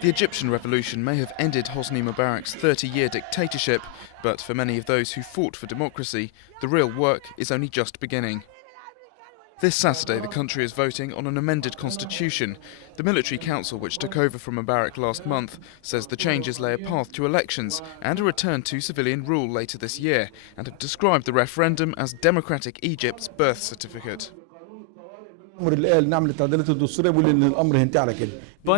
The Egyptian revolution may have ended Hosni Mubarak's 30-year dictatorship, but for many of those who fought for democracy, the real work is only just beginning. This Saturday, the country is voting on an amended constitution. The military council, which took over from Mubarak last month, says the changes lay a path to elections and a return to civilian rule later this year, and have described the referendum as democratic Egypt's birth certificate. By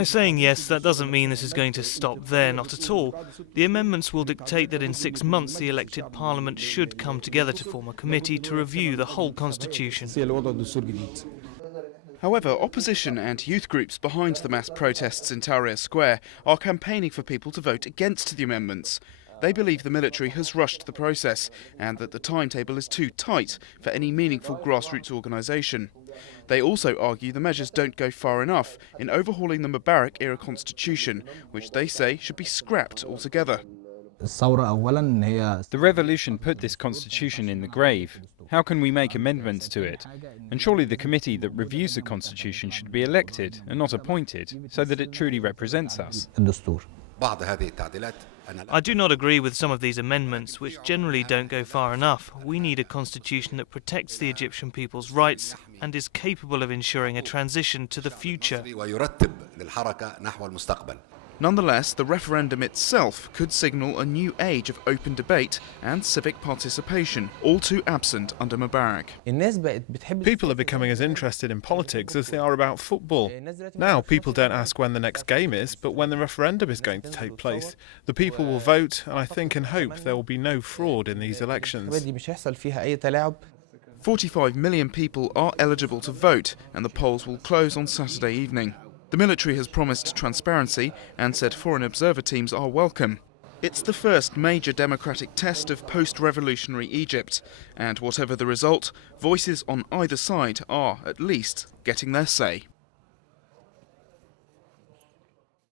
saying yes, that doesn't mean this is going to stop there, not at all. The amendments will dictate that in 6 months the elected parliament should come together to form a committee to review the whole constitution. However, opposition and youth groups behind the mass protests in Tahrir Square are campaigning for people to vote against the amendments. They believe the military has rushed the process and that the timetable is too tight for any meaningful grassroots organisation. They also argue the measures don't go far enough in overhauling the Mubarak-era constitution, which they say should be scrapped altogether. The revolution put this constitution in the grave. How can we make amendments to it? And surely the committee that reviews the constitution should be elected and not appointed, so that it truly represents us. I do not agree with some of these amendments, which generally don't go far enough. We need a constitution that protects the Egyptian people's rights and is capable of ensuring a transition to the future. Nonetheless, the referendum itself could signal a new age of open debate and civic participation, all too absent under Mubarak. People are becoming as interested in politics as they are about football. Now people don't ask when the next game is, but when the referendum is going to take place. The people will vote, and I think and hope there will be no fraud in these elections. 45 million people are eligible to vote, and the polls will close on Saturday evening. The military has promised transparency and said foreign observer teams are welcome. It's the first major democratic test of post-revolutionary Egypt, and whatever the result, voices on either side are, at least, getting their say.